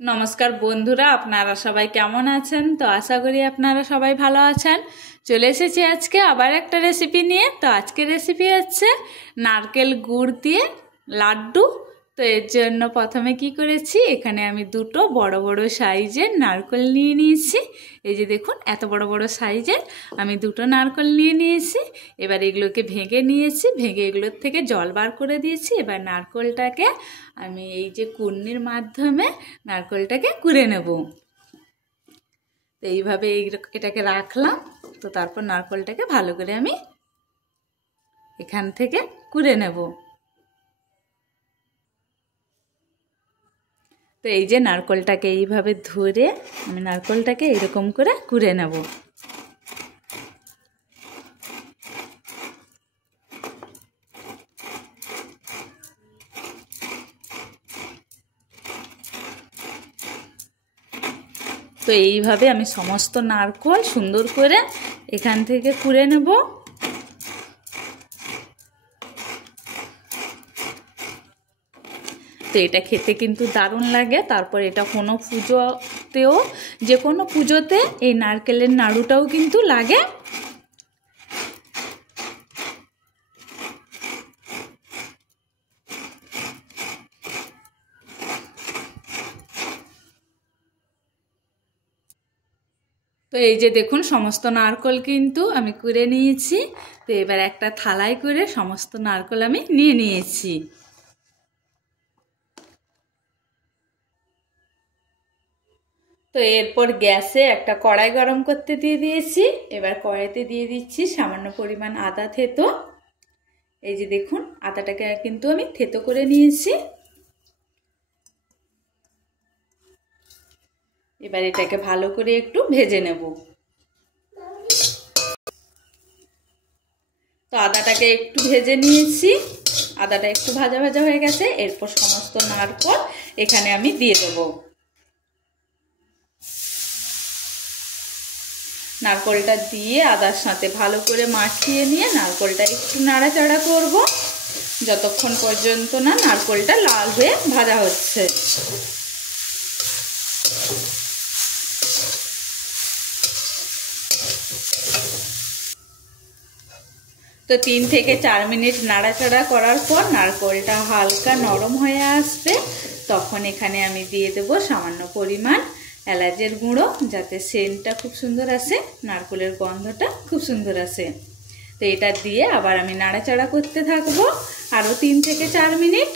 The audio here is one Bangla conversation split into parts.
নমস্কার বন্ধুরা, আপনারা সবাই কেমন আছেন? তো আশা করি আপনারা সবাই ভালো আছেন। চলে এসেছি আজকে আবার একটা রেসিপি নিয়ে। তো আজকের রেসিপি হচ্ছে নারকেল গুড় দিয়ে লাড্ডু। তো এর জন্য প্রথমে কি করেছি, এখানে আমি দুটো বড় বড় সাইজের নারকেল নিয়ে নিয়েছি। এই যে দেখুন, এত বড় বড় সাইজের আমি দুটো নারকেল নিয়ে নিয়েছি। এবার এগুলোকে ভেঙে নিয়েছি, ভেঙে এগুলোর থেকে জল বার করে দিয়েছি। এবার নারকেলটাকে আমি এই যে কুর্নির মাধ্যমে নারকেলটাকে কুড়ে নেব। তো এইভাবে এটাকে রাখলাম। তো তারপর নারকেলটাকে ভালো করে আমি এখান থেকে কুড়ে নেব। তো এই যে নারকেলটাকে এইভাবে ধরে আমি নারকেলটাকে এরকম করে কুড়ে নেব। তো এইভাবে আমি সমস্ত নারকেল সুন্দর করে এখান থেকে কুড়ে নেব। তো এটা খেতে কিন্তু দারুণ লাগে। তারপর এটা কোনো পুজোতেও, যে কোনো পুজোতে এই নারকেলের নাড়ুটাও কিন্তু লাগে। তো এই যে দেখুন, সমস্ত নারকেল কিন্তু আমি কুড়ে নিয়েছি। তো এবার একটা থালায় করে সমস্ত নারকেল আমি নিয়ে নিয়েছি। তো এরপর গ্যাসে একটা কড়াই গরম করতে দিয়ে দিয়েছি। এবার কড়াইতে দিয়ে দিচ্ছি সামান্য পরিমাণ আদা থেতো। এই যে দেখুন, আদাটাকে কিন্তু আমি থেতো করে নিয়েছি। এবার এটাকে ভালো করে একটু ভেজে নেব। তো আদাটাকে একটু ভেজে নিয়েছি, আদাটা একটু ভাজা ভাজা হয়ে গেছে। এরপর সমস্ত নারকেল এখানে আমি দিয়ে দেবো। নারকেলটা দিয়ে আদার সাথে ভালো করে মাখিয়ে নিয়ে নারকেলটা একটু নাড়াচাড়া করব যতক্ষণ পর্যন্ত না নারকেলটা লাল হয়ে ভাজা হচ্ছে। তো 3 থেকে 4 মিনিট নাড়াচাড়া করার পর নারকেলটা হালকা নরম হয়ে আসবে। তখন এখানে আমি দিয়ে দেবো সামান্য পরিমাণ এলাচের গুঁড়ো, যাতে সেন্টটা খুব সুন্দর আসে, নারকেলের গন্ধটা খুব সুন্দর আসে। তো এটা দিয়ে আবার আমি নাড়াচাড়া করতে থাকবো আরও 3 থেকে 4 মিনিট।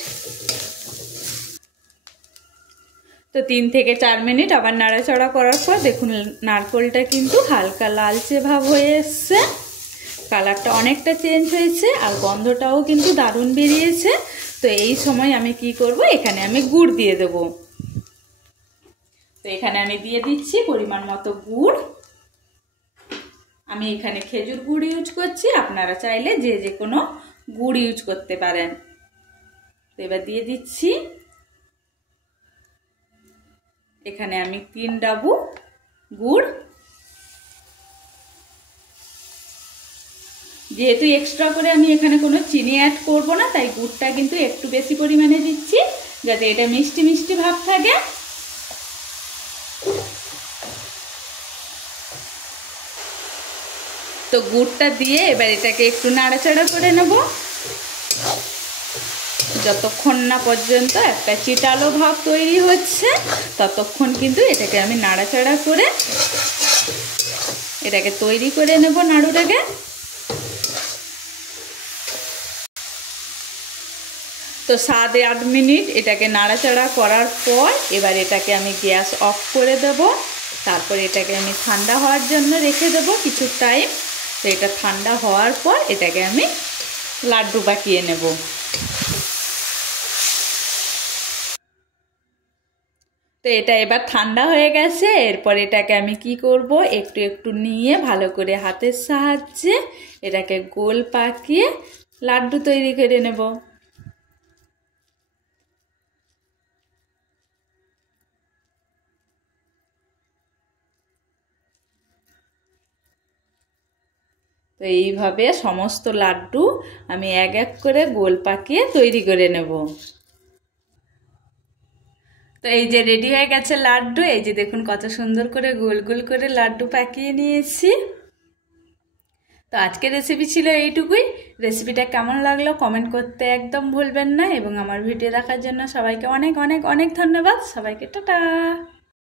তো 3 থেকে 4 মিনিট আবার নাড়াচাড়া করার পর দেখুন, নারকেলটা কিন্তু হালকা লালচে ভাব হয়ে এসছে, কালারটা অনেকটা চেঞ্জ হয়েছে আর গন্ধটাও কিন্তু দারুণ বেরিয়েছে। তো এই সময় আমি কি করব, এখানে আমি গুড় দিয়ে দেব। তো এখানে আমি দিয়ে দিচ্ছি পরিমাণ মতো গুড়। আমি এখানে খেজুর গুড় ইউজ করছি, আপনারা চাইলে যে কোনো গুড় ইউজ করতে পারেন। তো এবার দিয়ে দিচ্ছি এখানে আমি 3 ডাবু গুড়। যেহেতু এক্সট্রা করে আমি এখানে কোনো চিনি অ্যাড করব না, তাই গুড়টা কিন্তু একটু বেশি পরিমাণে দিচ্ছি, যাতে এটা মিষ্টি মিষ্টি ভাব থাকে। তো গুড়টা দিয়ে এবার এটাকে একটু নাড়াচাড়া করে নেব যতক্ষণ না পর্যন্ত একটা চিটালো ভাব তৈরি হচ্ছে। ততক্ষণ কিন্তু এটাকে আমি নাড়াচাড়া করে এটাকে তৈরি করে নেব নাড়ুটাকে। তো 7-8 মিনিট এটাকে নাড়াচাড়া করার পর এবার এটাকে আমি গ্যাস অফ করে দেব। তারপর এটাকে আমি ঠান্ডা হওয়ার জন্য রেখে দেব কিছু টাইম। তো এটা ঠান্ডা হওয়ার পর এটাকে আমি লাড্ডু বানিয়ে নেব। তো এটা এবার ঠান্ডা হয়ে গেছে। এরপর এটাকে আমি কি করব, একটু একটু নিয়ে ভালো করে হাতের সাহায্যে এটাকে গোল পাকিয়ে লাড্ডু তৈরি করে নেব। তো এইভাবে সমস্ত লাড্ডু আমি এক এক করে গোল পাকিয়ে তৈরি করে নেব। তো এই যে রেডি হয়ে গেছে লাড্ডু, এই যে দেখুন কত সুন্দর করে গোল গোল করে লাড্ডু পাকিয়ে নিয়েছি। তো আজকের রেসিপি ছিল এইটুকুই। রেসিপিটা কেমন লাগলো কমেন্ট করতে একদম ভুলবেন না, এবং আমার ভিডিও দেখার জন্য সবাইকে অনেক অনেক অনেক ধন্যবাদ। সবাইকে টাটা।